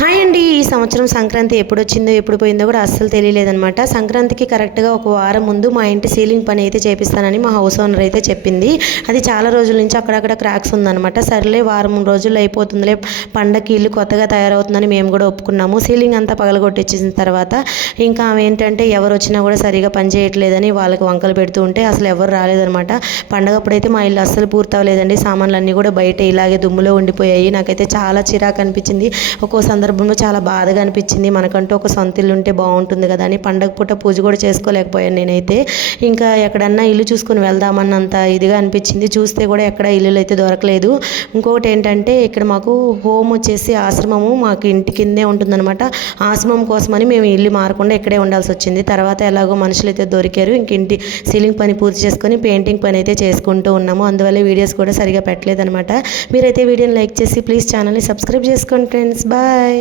Hi అండి. ఈ సంవత్సరం సంక్రాంతి ఎప్పుడొచ్చిందో, ఎప్పుడు పోయిందో కూడా అస్సలు తెలియలేదనమాట. సంక్రాంతికి కరెక్ట్‌గా ఒక వారం ముందు మా ఇంటి సీలింగ్ పని అయితే చేపిస్తానని మా హౌస్ ఓనర్ అయితే చెప్పింది. అది చాలా రోజుల నుంచి అక్కడక్కడ క్రాక్స్ ఉందనమాట. సర్లే వారం రోజుల్లో అయిపోతుందిలే, పండగకి ఇల్లు కొత్తగా తయారవుతుందని మేము కూడా ఒప్పుకున్నాము. సీలింగ్ అంతా పగలగొట్టించేసిన తర్వాత ఇంకా ఆమె ఏంటంటే ఎవరొచ్చినా కూడా సరిగ్గా పని చేయట్లేదని వాళ్ళకి వంకలు పెడుతూ ఉంటే అసలు ఎవరు రాలేదనమాట. పండగప్పుడైతే మా ఇల్లు అస్సలు పూర్తవలేదండి. సామాన్లన్నీ కూడా బయట ఇలాగే దుమ్ములో ఉండిపోయాయి. నాకైతే చాలా చిరాకు అనిపించింది. ఒక్కో సందర్భంలో చాలా బాధగా అనిపించింది. మనకంటూ ఒక సొంత ఇల్లు ఉంటే బాగుంటుంది కదా అని పండగ పూట పూజ కూడా చేసుకోలేకపోయాను నేనైతే. ఇంకా ఎక్కడన్నా ఇల్లు చూసుకొని వెళ్దామన్నంత ఇదిగా అనిపించింది. చూస్తే కూడా ఎక్కడ ఇల్లులు అయితే దొరకలేదు. ఇంకొకటి ఏంటంటే ఇక్కడ మాకు హోమ్ వచ్చేసి ఆశ్రమము మాకు ఇంటి కిందే ఉంటుందన్నమాట. ఆశ్రమం కోసమని మేము ఇల్లు మారకుండా ఇక్కడే ఉండాల్సి వచ్చింది. తర్వాత ఎలాగో మనుషులు అయితే దొరికారు. ఇంక ఇంటి సీలింగ్ పని పూర్తి చేసుకొని పెయింటింగ్ పని అయితే చేసుకుంటూ ఉన్నాము. అందువల్ల వీడియోస్ కూడా సరిగా పెట్టలేదన్నమాట. మీరైతే వీడియోని లైక్ చేసి ప్లీజ్ ఛానల్ని సబ్స్క్రైబ్ చేసుకోండి ఫ్రెండ్స్. బాయ్.